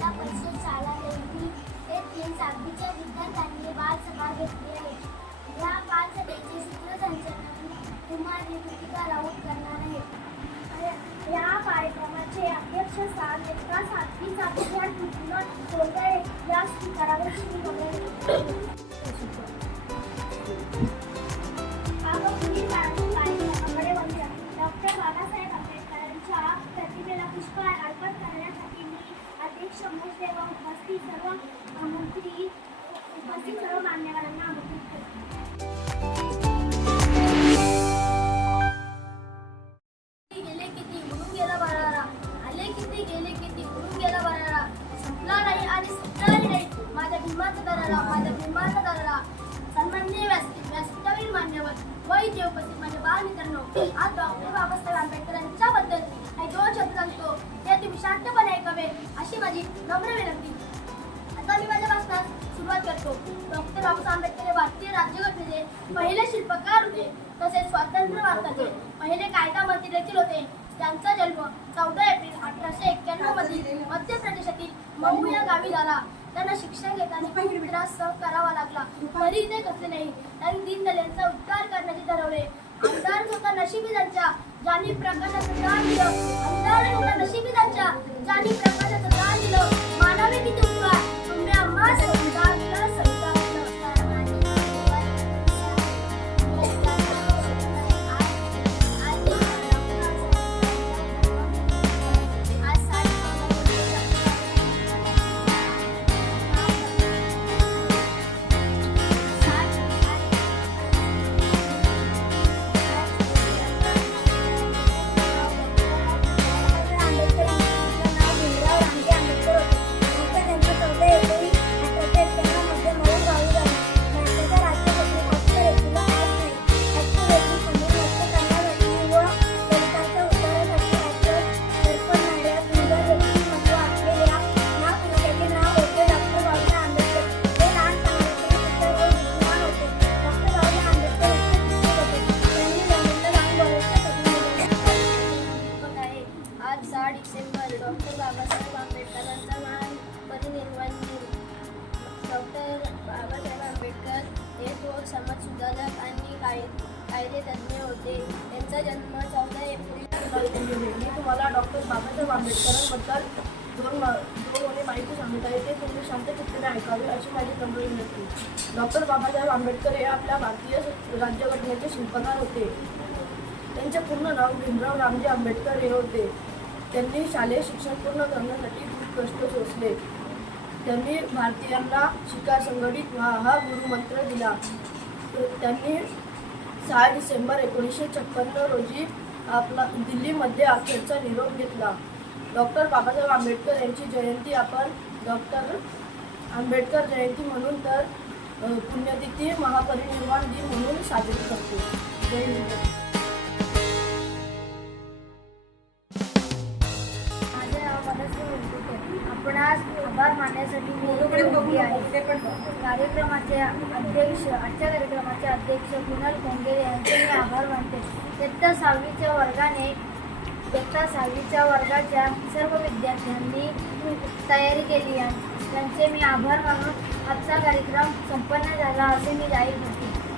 जिल्हा परिषद शाळा लेंडी येथील सातवीच्या विद्यार्थ्यांनी बालसभा घेतली आहे. या बालसभेचे सूत्रसंचालन कुमारी कृतिका राऊत करणार आहे या कार्यक्रमाचे अध्यक्षस्थान एका सातवीचा विद्यार्थी विनोद कोरगळे या स्वीकारावरची उपस्थित सर्व अ, मंत्री उपस्थित सर्व मान्यवरांना आमंत्रित करते. गेले किती उडून गेला बरारा आले किती गेले किती उडून गेला बरारा संपला नाही आणि संपणारही नाही. माझ्या भीमाचा दरारा माझ्या भीमाचा दरारा सन्माननीय व्यासपीठ व्यासपीठावरील मान्यवर वैद्य उपस्थित माझ्या बालमित्रांनो आज डॉक्टर बाबासाहेब आंबेडकर यांच्याबद्दल काही दोन शब्द सांगतो ते तुम्ही शांतपणे ऐकावे अशी माझी नम्र विनंती. आता मी माझ्या भाषणात सुरुवात करतो. डॉक्टर बाबासाहेब आंबेडकर हे भारतीय राज्यघटनेचे पहिले शिल्पकार होते. तसेच स्वातंत्र्य भारताचे पहिले कायदा मंत्री देखील होते. त्यांचा जन्म चौदा एप्रिल अठराशे एक्क्याण्णवमध्ये मध्य प्रदेशातील मऊ या गावी झाला. त्यांना शिक्षण घेताना खूप त्रास सहन करावा लागला. तरी ते कसले नाही? त्यांनी दीनदलितांचा उद्धार करण्याचे ठरवले. आमदार होता नशिबी त्यांच्या. ज्यांनी प्रकाशाचा आणि काय होते. त्यांचा जन्म चौदा एप्रिल मी तुम्हाला डॉक्टर बाबासाहेब आंबेडकरांबद्दल दोन दोन ओळी माहिती सांगत आहे. ते तुम्ही शांत चित्ताने ऐकावे अशी माझी नम्र विनंती. डॉक्टर बाबासाहेब आंबेडकर हे आपल्या भारतीय राज्यघटनेचे शिल्पकार होते. त्यांचे पूर्ण नाव भीमराव रामजी आंबेडकर हे होते. त्यांनी शालेय शिक्षण पूर्ण करण्यासाठी खूप कष्ट सोसले. त्यांनी भारतीयांना शिका संघटित व्हा हा गुरुमंत्र दिला. त्यांनी सहा डिसेंबर एकोणीसशे छप्पन्न रोजी आपला दिल्लीमध्ये अखेरचा निरोप घेतला. डॉक्टर बाबासाहेब आंबेडकर यांची जयंती आपण डॉक्टर आंबेडकर जयंती म्हणून तर पुण्यतिथी महापरिनिर्वाण दिन म्हणून साजरी करतो. जय हिंद. उलटुके आपण आज आभार मानण्यासाठी आहे. कार्यक्रमाचे अध्यक्ष आजच्या कार्यक्रमाचे अध्यक्ष कुणाल कोंगेरे यांचे मी आभार मानते. इयत्ता सहावीच्या वर्गाने इयत्ता सहावीच्या वर्गाच्या सर्व विद्यार्थ्यांनी तयारी केली आहे. त्यांचे मी आभार मानून आजचा कार्यक्रम संपन्न झाला असे मी जाहीर करते.